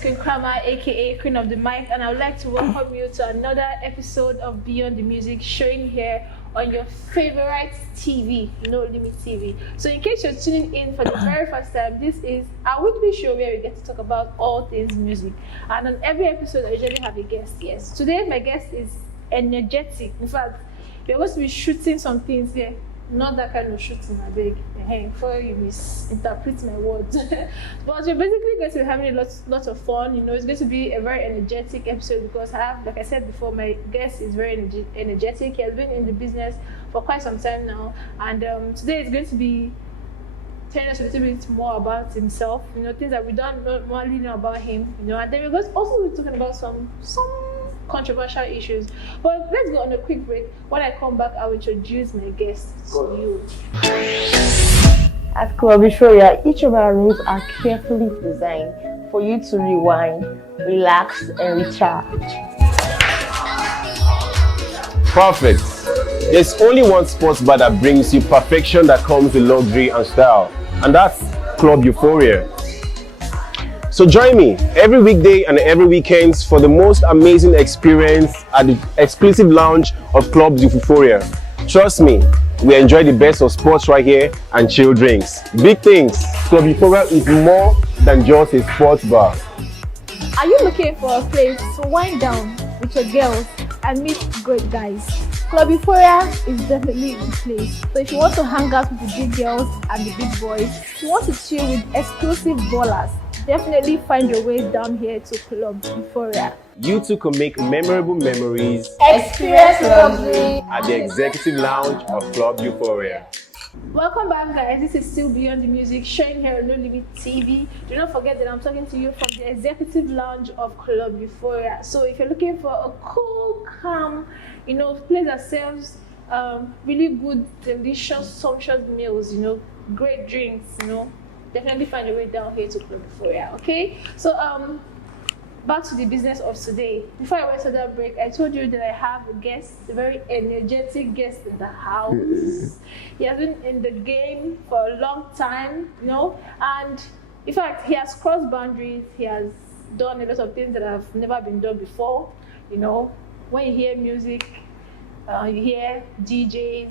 Queen Krama, aka Queen of the Mic, and I would like to welcome you to another episode of Beyond the Music, showing here on your favorite TV, No Limit TV. So in case you're tuning in for the very first time, this is our weekly show where we get to talk about all things music. And on every episode, I usually have a guest. Yes, today my guest is energetic. In fact, we're going to be shooting some things here. Not that kind of shooting, I beg. Before you misinterpret my words. But we're basically going to be having lots of fun. You know, it's going to be a very energetic episode because I have, like I said before, my guest is very energetic. He has been in the business for quite some time now. And today is going to be telling us a little bit more about himself, you know, things that we don't normally know about him, you know, and then we're going to also be talking about some controversial issues. But let's go on a quick break. When I come back, I will introduce my guest to you. At Club Victoria, each of our rooms are carefully designed for you to rewind, relax, and recharge. Perfect. There's only one sports bar that brings you perfection that comes with luxury and style, and that's Club Euphoria. So join me every weekday and every weekends for the most amazing experience at the exclusive lounge of Club Euphoria. Trust me, we enjoy the best of sports right here and chill drinks. Big things. Club Euphoria is more than just a sports bar. Are you looking for a place to wind down with your girls and meet great guys? Club Euphoria is definitely the place. So if you want to hang out with the big girls and the big boys, if you want to chill with exclusive ballers, definitely find your way down here to Club Euphoria. You too can make memorable memories, Experience luxury at the executive lounge of Club Euphoria. Welcome back, guys. This is still Beyond the Music, showing here on No Limit TV. Do not forget that I'm talking to you from the executive lounge of Club Euphoria. So if you're looking for a cool, calm, you know, place that serves really good, delicious, sumptuous meals, you know, great drinks, you know, definitely find your way down here to Club Euphoria. Okay, so back to the business of today. Before I went to that break, I told you that I have a guest, a very energetic guest in the house. He has been in the game for a long time, you know, and in fact, he has crossed boundaries. He has done a lot of things that have never been done before. You know, when you hear music, you hear DJs,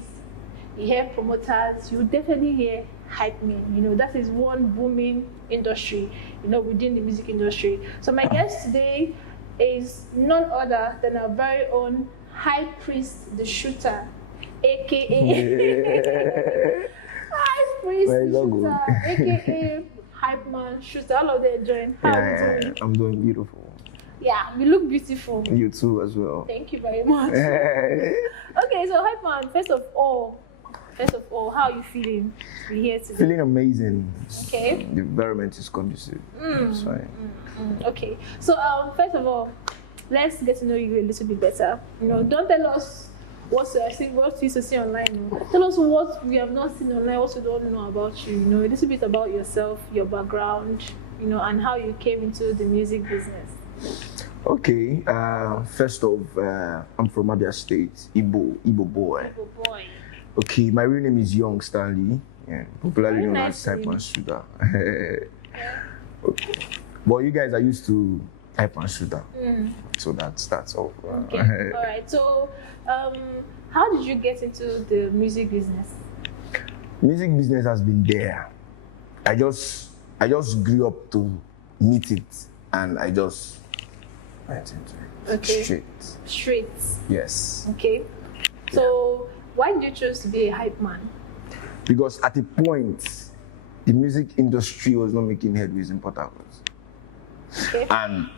you hear promoters, you definitely hear hype men. You know, that is one booming industry, you know, within the music industry. So my guest today is none other than our very own High Priest the Shooter, aka High Priest the Shooter, aka Hype Man Shooter. All of them join. How are you doing? I'm doing beautiful. Yeah, you look beautiful. You too as well. Thank you very much. Okay, so Hype Man, first of all, how are you feeling? We're here today. Feeling amazing. Okay. The environment is conducive. It's fine. Okay. So first of all, let's get to know you a little bit better. You know, don't tell us what you used to see online. You know. Tell us what we have not seen online, what we don't know about you. You know, a little bit about yourself, your background, you know, and how you came into the music business. Okay. First off, I'm from Abia State, Igbo boy. Igbo boy. Okay, my real name is Young Stanley, popularly known as Hype Man Shooter. Okay. But you guys are used to Hype Man Shooter, so that's all. Okay. All right. So, how did you get into the music business? Music business has been there. I just grew up to meet it, and I just went into it. Okay. Straight. Yes. Okay. So, why did you choose to be a hype man? Because at a point, the music industry was not making headways in Port Harcourt. Okay. And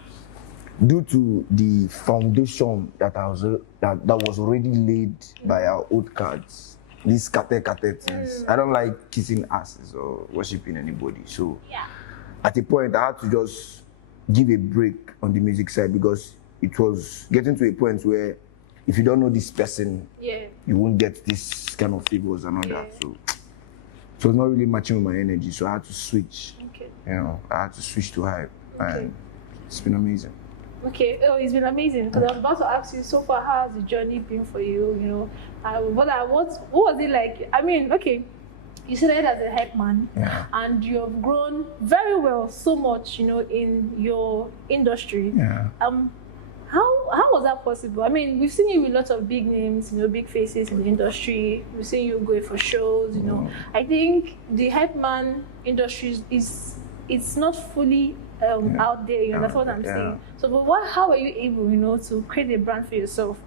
due to the foundation that was already laid by our old cards, these cartel things, I don't like kissing asses or worshiping anybody. So at a point, I had to just give a break on the music side because it was getting to a point where if you don't know this person, you won't get this kind of favors and all that. So it was not really matching with my energy. So I had to switch. Okay. You know, I had to switch to hype, and it's been amazing. Okay. Oh, it's been amazing. Because I was about to ask you, so far, how has the journey been for you? You know, what was it like? I mean, okay, you started as a hype man, Yeah. and you have grown very well, so much, in your industry. Yeah. How was that possible? I mean, we've seen you with lots of big names, big faces in the industry. We've seen you going for shows. I think the hype man industry it's not fully out there. That's what I'm saying. So, but how are you able, to create a brand for yourself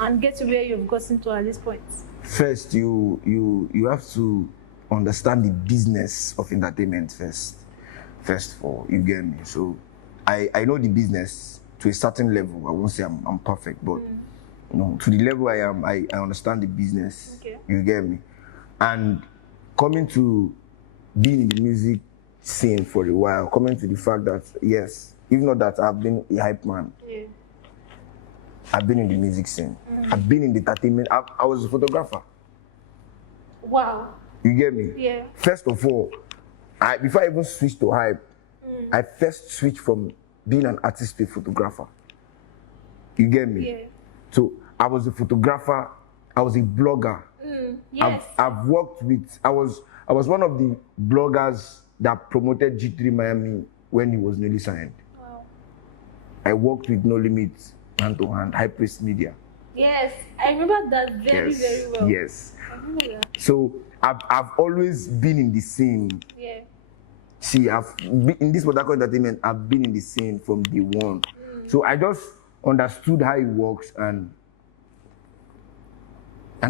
and get to where you've gotten to at this point? First, you have to understand the business of entertainment first for you get me. So I know the business to a certain level. I won't say I'm perfect, but to the level I am, I understand the business. Okay. You get me. And coming to being in the music scene for a while, coming to the fact that yes, even not that I've been a hype man. Yeah. I've been in the music scene. I've been in the entertainment. I was a photographer. Wow. You get me? Yeah. First of all, before I even switched to hype, I first switched from being an artist to a photographer. You get me? Yeah. So I was a photographer. I was a blogger. Yes. I've worked with. I was one of the bloggers that promoted G3 Miami when he was newly signed. Wow. I worked with No Limits, hand to hand, High Press Media. Yes, I remember that very well. Yes. I remember that. So I've always been in the scene. Yeah. See, I've been in this Port Harcourt entertainment. I've been in the scene from day one. So I just understood how it works and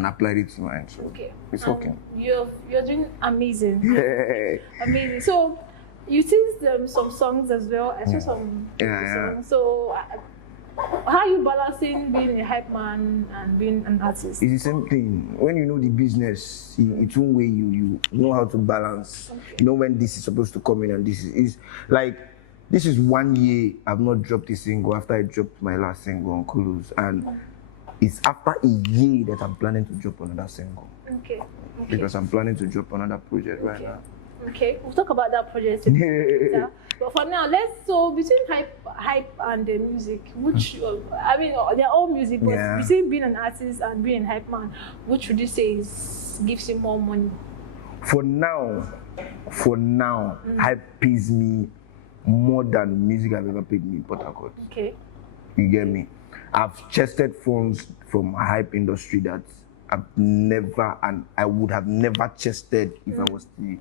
applied it to mine. So Okay. it's working. You're doing amazing. Yeah. Amazing. So you teased some songs as well. I saw some songs. So how are you balancing being a hype man and being an artist? It's the same thing. When you know the business, it's one way you know how to balance. Okay. You know when this is supposed to come in and this is like this is 1 year I've not dropped a single after I dropped my last single on Kulus, and it's after a year that I'm planning to drop another single. Okay. Because I'm planning to drop another project right now. Okay, we'll talk about that project later. But for now, between hype and the music, which they're all music, but between being an artist and being a hype man, which would you say gives you more money? For now, hype pays me more than music I've ever paid me in Port Harcourt. Okay. You get me? I've chested funds from hype industry that I've never and I would have never chested if I was still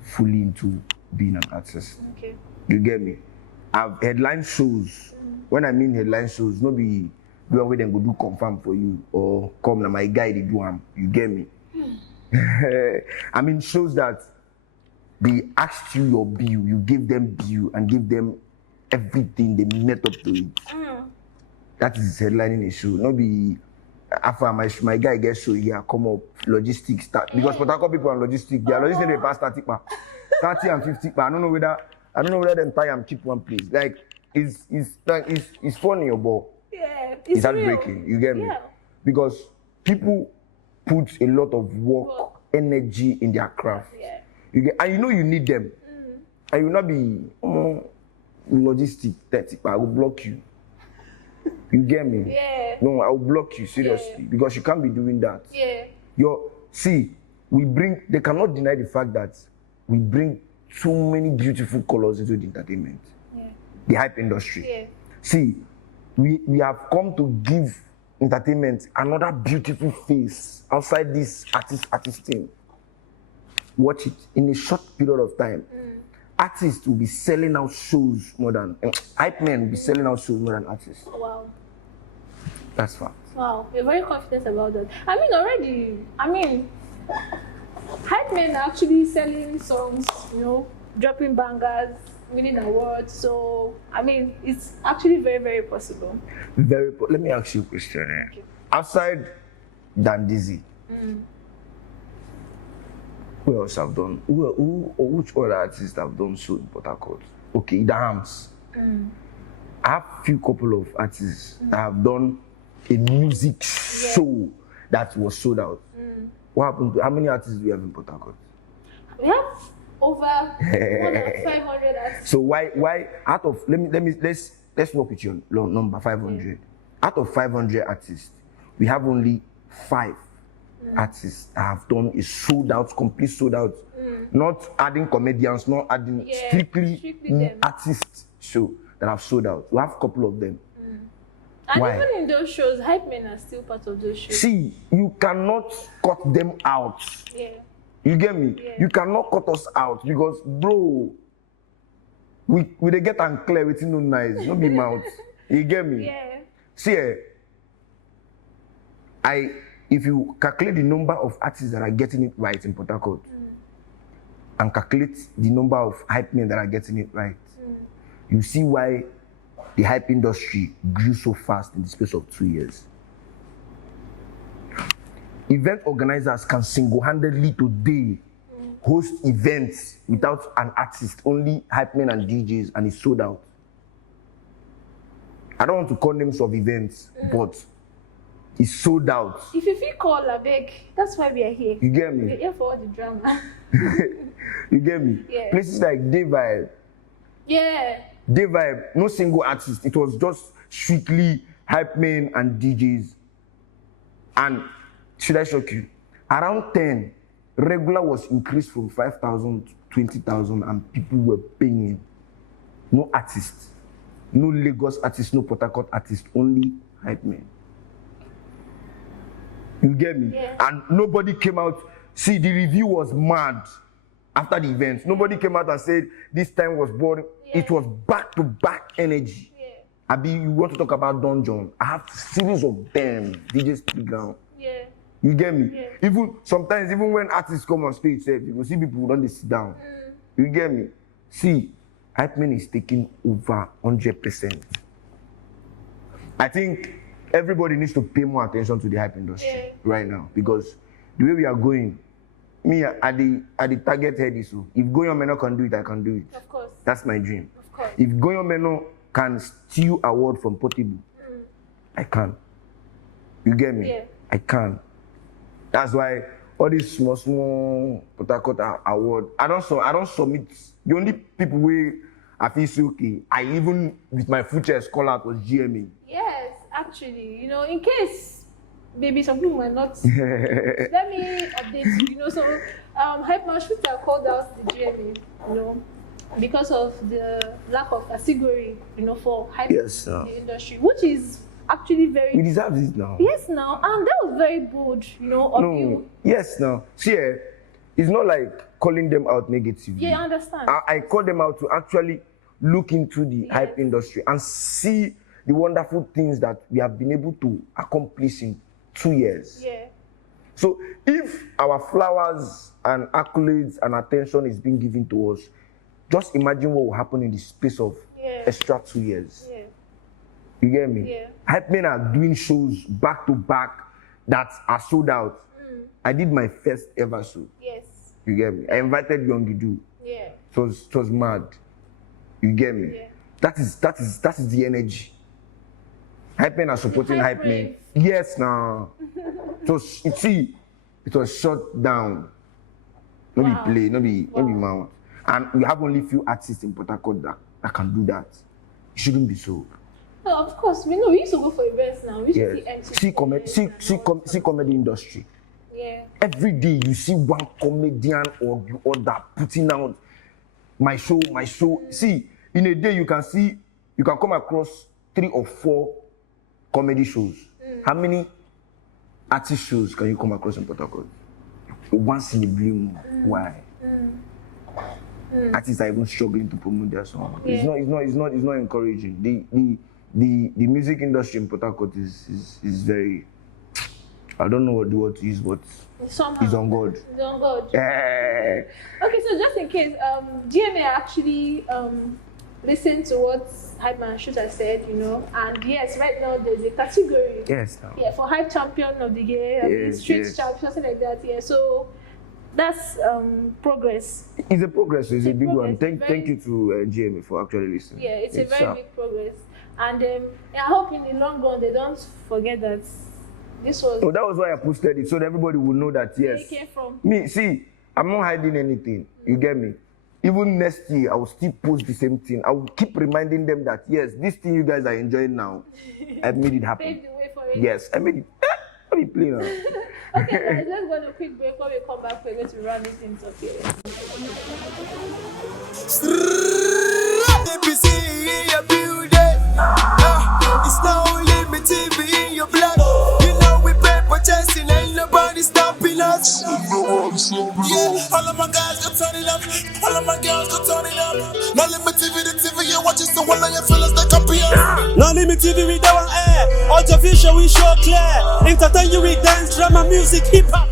fully into being an artist. Okay. You get me? I've headline shows. When I mean headline shows, no be the way they go do confirm for you or come na my guy they do am. You get me? I mean shows that they asked you your bill, you give them bill and give them everything they met up to it. That is headlining a show. No be after my guy gets show here, come up logistics start because Port Harcourt people and logistics, their logistics they pass 30 and 50. I don't know whether them tie and keep one place. Like it's funny, but yeah, it's heartbreaking. You get me? Yeah. Because people put a lot of work, energy in their craft. Yeah. You get, and you need them. And you will not be logistic 30, I will block you. You get me? Yeah. No, I will block you seriously because you can't be doing that. Yeah. They cannot deny the fact that we bring so many beautiful colors into the entertainment. Yeah. The hype industry. Yeah. See, we have come to give entertainment another beautiful face outside this artist thing. Watch it in a short period of time. Artists will be selling out shows more than hype men will be selling out shows more than artists. Wow. That's fact. Wow, you're very confident about that. Hype men are actually selling songs, dropping bangers, winning awards. So, it's actually very, very possible. Let me ask you a question. Okay. Outside Dandizi, who else have done? Which other artists have done so in Port Harcourt? Okay, Idahams. I have few couple of artists that have done a music show that was sold out. What happened to how many artists do we have in Port Harcourt? We have over more than 500 artists. So why out of let's work with your number 500. Out of 500 artists, we have only 5 artists I have done is sold out, complete sold out. Not adding comedians, not adding strictly them. artist show that have sold out. We have a couple of them. And Why? even in those shows, hype men are still part of those shows. See, you cannot cut them out. Yeah. You get me? Yeah. You cannot cut us out because, bro, we dey get and clear within no nice, no be mouth. You get me? Yeah. See, if you calculate the number of artists that are getting it right in Port Harcourt and calculate the number of hype men that are getting it right, you see why the hype industry grew so fast in the space of 2 years. Event organizers can single-handedly today host events without an artist, only hype men and DJs, and it's sold out. I don't want to call names of events, but it's sold out. If you feel called Labeg, that's why we are here. You get me? We're here for all the drama. You get me? Yeah. Places like Day Vibe, Yeah. no single artist. It was just strictly hype men and DJs. And should I shock you? Around 10, regular was increased from 5,000 to 20,000, and people were paying. No artists, no Lagos artists, no Port Harcourt artists, only hype men. You get me? Yeah. And nobody came out. See, the review was mad after the event. Nobody came out and said this time was boring. Yeah. It was back-to-back energy. Yeah. Abi, you want to talk about Dungeon? I have series of them. DJs playground. Yeah. You get me? Yeah. Even sometimes, even when artists come on stage, you will see people who don't dey sit down. You get me? See, hype men is taking over 100%. I think everybody needs to pay more attention to the hype industry right now, because the way we are going, me at the target head is so. If Goyon Meno can do it, I can do it. Of course. That's my dream. Of course. If Goyon Meno can steal award from Portable, I can. You get me? Yeah. I can. That's why all these small Port Harcourt award, I don't submit. The only people where I feel so okay, I even with my future call out was GMA. Yes, actually, in case maybe some people might not. Let me update you. So, Hype Man Shooter called out the GMA, because of the lack of category, for hype in the industry, which is actually very. We deserve this now. Yes, now, and that was very bold, of you. Yes, now. See, it's not like calling them out negatively. Yeah, I understand. I call them out to actually look into the hype industry and see the wonderful things that we have been able to accomplish in 2 years. Yeah. So if our flowers and accolades and attention is being given to us, just imagine what will happen in the space of extra 2 years. Yeah. You get me? Yeah. Hype men are doing shows back to back that are sold out. I did my first ever show. Yes. You get me? I invited Yongidu. Yeah. It was mad. You get me? Yeah. That is the energy. Hype men are supporting hype men. Yes, now. It was shut down. No be play, no be mount. And we have only few artists in Port Harcourt that can do that. It shouldn't be so. No, of course. We used to go for events now. We used to see comedy industry. Yeah. Every day you see one comedian or the other putting out my show. See, in a day you can come across 3 or 4 comedy shows. How many artist shows can you come across in Port Harcourt? Once in a blue moon. Why? Artists are even struggling to promote their song. Yeah. It's not encouraging. The music industry in Port Harcourt is very, I don't know what the word to use, but somehow it's on God. It's on God. Yeah. Okay, so just in case, GMA actually listened to what Hype Man Shooter said, and yes, right now there's a category. Yes. No. Yeah, for Hype Champion of the Year, Street Champion, something like that. Yeah, so that's progress. It's a progress. It's a big one. Progress. Thank you to GMA for actually listening. Yeah, it's a very big progress, and I hope in the long run they don't forget that this was. So that was why I posted it, so that everybody will know that yes. It came from Me, see, I'm not hiding anything. You get me? Even next year, I will still post the same thing. I will keep reminding them that yes, this thing you guys are enjoying now, I made it happen. paved the way for it. Yes, I made it. Let me play now. Okay, guys, let's go on a quick break. When we come back, we're going to round these things up here. It's no limit TV in your blood. You know we paper chasing, ain't nobody stopping us. Yeah, all of my guys go turn it up. All of my girls go turn it up. No limit TV, the TV you watching, so all of your fellas they copy us. No limit TV, we don't air. Audiovisual, we show clear. Entertain you with dance, drama, music, hip hop.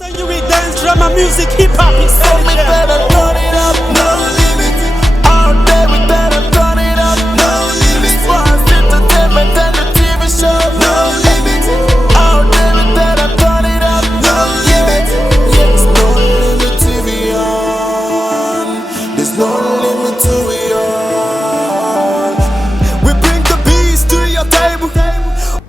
Entertain you with dance, drama, music, hip hop. So we better turn it up. No limit. All day we better turn it up. No limit. Sports, entertainment, and the TV show. No limit. All day we better turn it up. No limit. Yes, no limit TV on. There's no limit to it on. We bring the beast to your table.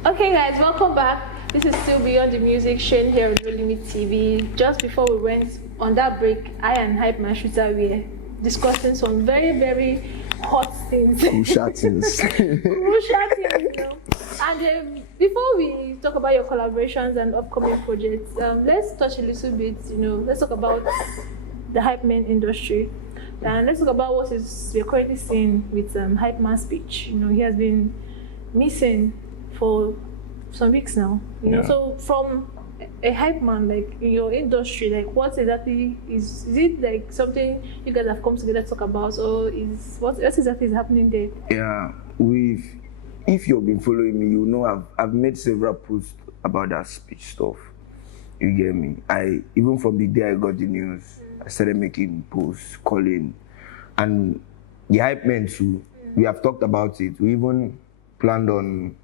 Okay, guys, welcome back. This is still Beyond the Music, Shane here on No Limit TV. Just before we went on that break, I and Hype Man Shooter were discussing some very, very hot things. Crucial things. Crucial things, you know. And before we talk about your collaborations and upcoming projects, let's touch a little bit, you know, let's talk about the Hype Man industry. And let's talk about what we're currently seeing with Hype Man speech. You know, he has been missing for some weeks now. You know, so from a hype man, like in your industry, like what exactly is it like something you guys have come together to talk about, or is what exactly is happening there? Yeah, if you've been following me, you know I've made several posts about that speech stuff. You get me? Even from the day I got the news, I started making posts, calling, and the hype men too. We have talked about it. We even planned on,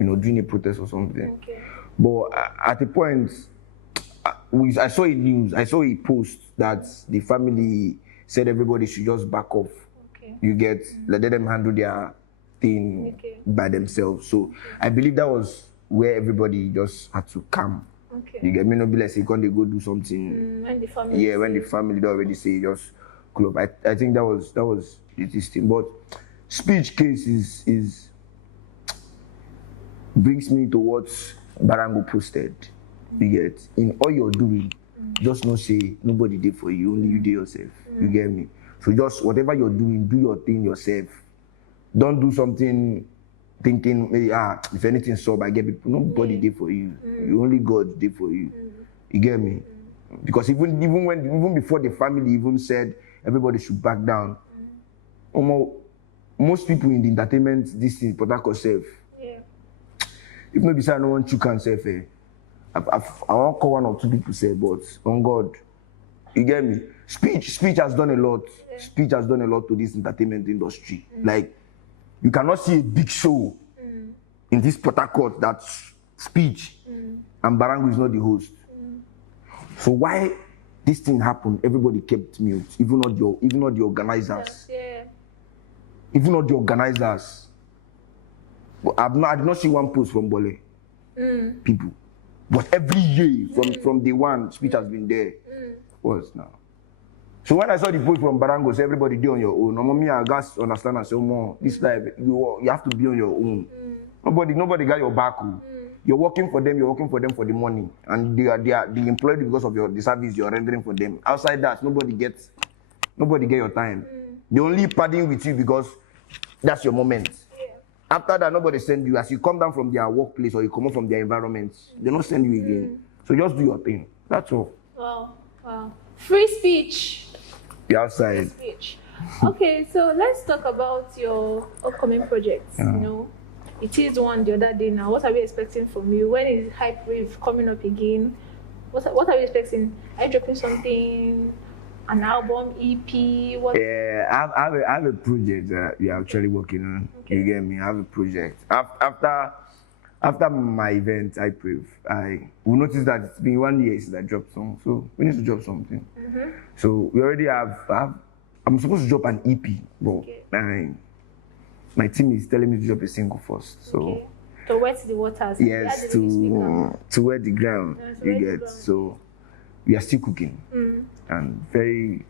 you know, doing a protest or something. Okay. But at a point, I saw a news, I saw a post that the family said everybody should just back off. Okay. You get, let them handle their thing by themselves. So I believe that was where everybody just had to calm. Okay. You get me? Not be like, say, can't they go do something? When the family. Yeah, when the family don't already say just club. I think that was this thing. But speech case is brings me to what Barango posted. You get, in all you're doing, just not say nobody did for you, only you did yourself. You get me? So just whatever you're doing, do your thing yourself. Don't do something thinking, maybe, if anything solved, I get people. Nobody did for you. Only God did for you. You get me? Because even before the family even said everybody should back down, most people in the entertainment, this thing, Port Harcourt self. If maybe say I don't want you can say, I won't call one or two people say, but on God, you get me? Speech has done a lot. Speech has done a lot to this entertainment industry. Like, you cannot see a big show in this Port Harcourt that's speech and Barango is not the host. So why this thing happened? Everybody kept mute, even not the organizers. Even not the organizers. But I did not see one post from Bole people. But every year from day one, speech has been there. What's now? So when I saw the post from Barango, say everybody do on your own. Me, I guys understand and say, more this life you have to be on your own. Nobody got your back. You're working for them for the money, and they are employed because of the service you're rendering for them. Outside that, nobody get your time. They only padding with you because that's your moment. After that, nobody send you. As you come down from their workplace or you come up from their environment, they don't send you again. So just do your thing. That's all. Wow. Free speech. Be outside. Free speech. Okay, so let's talk about your upcoming projects. You know, it is one the other day now. What are we expecting from you? When is Hype Rave coming up again? What are we expecting? Are you dropping something? An album, EP? What? Yeah, I have a project that we are actually working on. Okay. You get me? I have a project. After my event, I will notice that it's been 1 year since I dropped song. So we need to drop something. So we already have I'm supposed to drop an EP, but my team is telling me to drop a single first. So to wet the waters. Yes, to wet the ground. You get. So we are still cooking. And very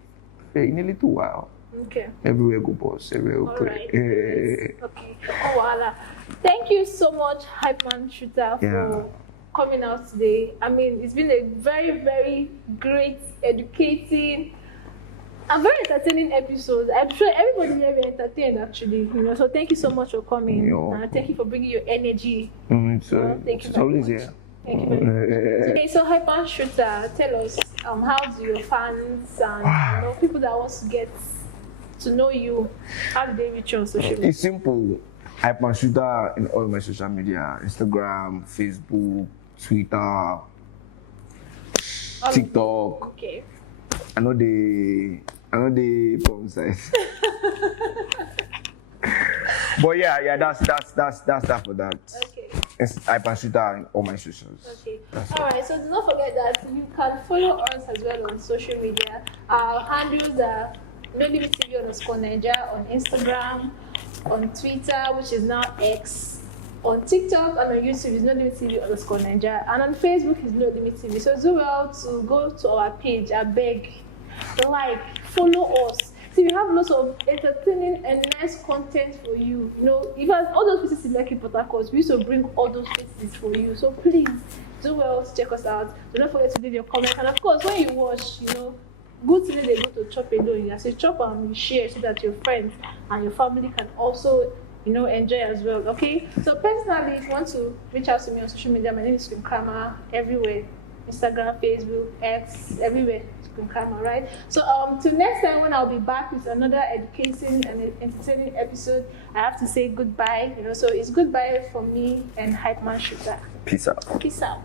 in a little while. Okay. Everywhere go boss, everywhere go play. Okay. Oh, voila. Thank you so much, Hype Man Shooter, for coming out today. I mean, it's been a very, very great, educating, and very entertaining episode. I'm sure everybody here will be entertained, actually. So thank you so much for coming. Thank you for bringing your energy. Thank you. It's always here. Thank you very much. Okay, so Hyper Shooter, tell us, how do your fans and people that want to get to know you, how do they reach you on social media? It's simple. Hyper Shooter in all my social media: Instagram, Facebook, Twitter, TikTok. Okay. I know the porn size. But yeah, that's that for that. Okay. It's Hyper Shooter in all my socials. Okay. Alright, so do not forget that you can follow us as well on social media. Our handles are NoLimitTV_Nigeria on Instagram, on Twitter, which is now X, on TikTok, and on YouTube is NoLimitTV_Nigeria, and on Facebook is NoLimitTV. So do well to go to our page. I beg, follow us. See, we have lots of entertaining and nice content for you. Even all those places in Port Harcourt, we used to bring all those places for you. So please do well to check us out. Do not forget to leave your comments, and of course, when you watch, good thing they go to chop alone. I say chop and share so that your friends and your family can also, enjoy as well. Okay. So personally, if you want to reach out to me on social media, my name is Scream Karma everywhere. Instagram, Facebook, X, everywhere. Scream Karma, right? So till next time when I'll be back with another educating and entertaining episode, I have to say goodbye. So it's goodbye from me and Hype Man Shooter. Peace out. Peace out.